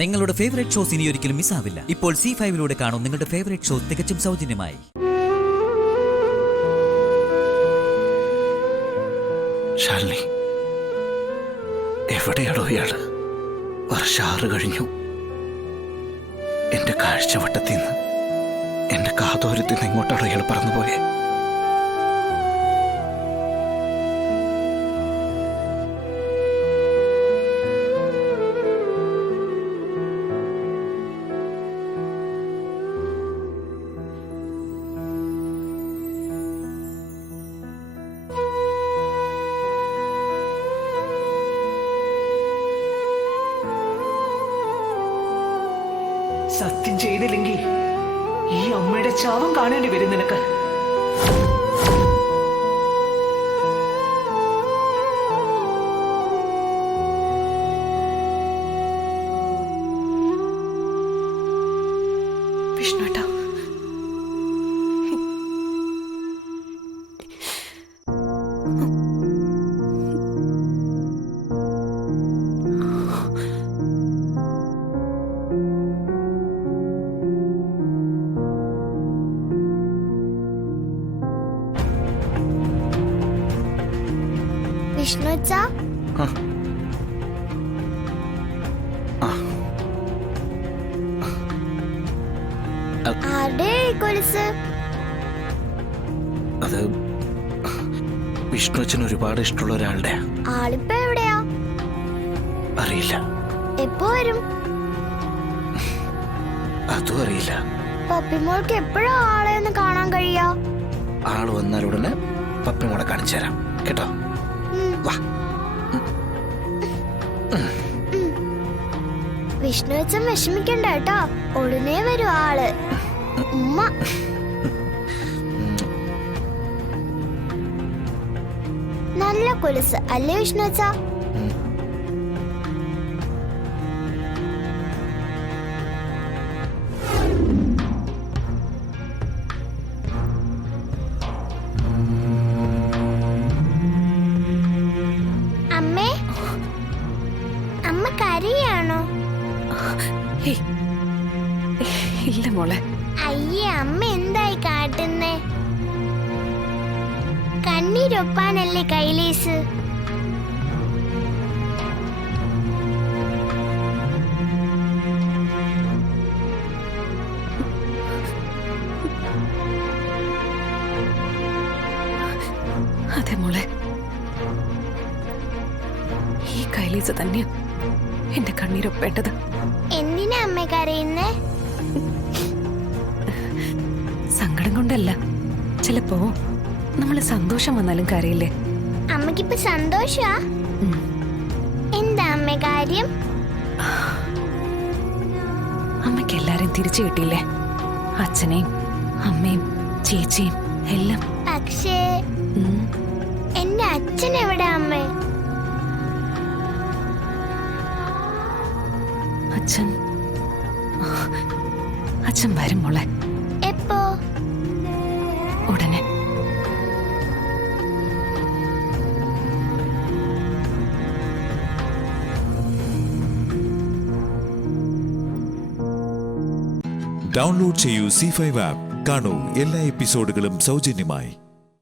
നിങ്ങളുടെ favourite shows ഇനി ഒരിക്കലും മിസ്സാവില്ല. ഇപ്പോൾ C5 കാണും നിങ്ങളുടെ ഫേവറേറ്റ് ഷോ തികച്ചും സൗജന്യമായി. ശാലിനി, എവിടെയാണോ ഇയാള്? വർഷാറ് കഴിഞ്ഞു. എന്റെ കാഴ്ചവട്ടത്തിൽ നിന്ന്, എന്റെ കാതോരത്തിൽ നിന്ന് എങ്ങോട്ടാണോ ഇയാൾ പറന്നുപോയെ? സത്യം ചെയ്തില്ലെങ്കിൽ ഈ അമ്മയുടെ ചാവും കാണേണ്ടി വരും നിനക്ക്. വിഷ്ണുട്ടാ, വിഷ്ണുച്ച, ആരുടെ കൊലുസ്? അത് വിഷ്ണുവച്ചന് ഒരുപാട് ഇഷ്ടമുള്ള ഒരാളുടെ. ആളിപ്പോ എവിടെയാ? അറിയില്ല. എപ്പോ വരും? അതും അറിയില്ല. പപ്പിമോൾക്ക് എപ്പോഴാ ആളെ ഒന്ന് കാണാൻ കഴിയാ? ആള് വന്നാൽ ഉടനെ പപ്പിമോളെ കാണിച്ചു തരാം കേട്ടോ. വാ. വിഷ്ണുവച്ചൻ വിഷമിക്കണ്ട കേട്ടോ, ഉടനെ വരും ആള്. ഉമ്മ നല്ല കൊലുസ് അല്ലേ വിഷ്ണുവച്ച? അമ്മേ, അമ്മ കരയാണോ? ഇല്ല മോളെ. അയ്യേ, അമ്മ എന്തായി കാട്ടുന്നേ? കണ്ണീരൊപ്പാനല്ലേ കൈലേസ്? അതെ മോളെ, ഈ കൈലീസ് തന്നെയാ എന്റെ കണ്ണീരൊപ്പേണ്ടത്. എന്തിനാ അമ്മ കരയുന്നേ? സങ്കടം കൊണ്ടല്ല, ചിലപ്പോ നമ്മള് സന്തോഷം വന്നാലും കരയില്ലേ? അമ്മക്കിപ്പോ സന്തോഷാ? എന്താ അമ്മ കാര്യം? അമ്മയ്ക്ക് എല്ലാരെയും തിരിച്ചു കിട്ടിയില്ലേ? അച്ഛനെയും അമ്മയും ചേച്ചിയും എല്ലാം. പക്ഷേ എന്റെ അച്ഛൻ എവിടെ അമ്മേ? അച്ഛൻ വരും മോളെ. എപ്പോ? ഉടനെ. ഡൗൺലോഡ് ചെയ്യൂ C5 ആപ്പ്. കാണൂ എല്ലാ എപ്പിസോഡുകളും സൗജന്യമായി.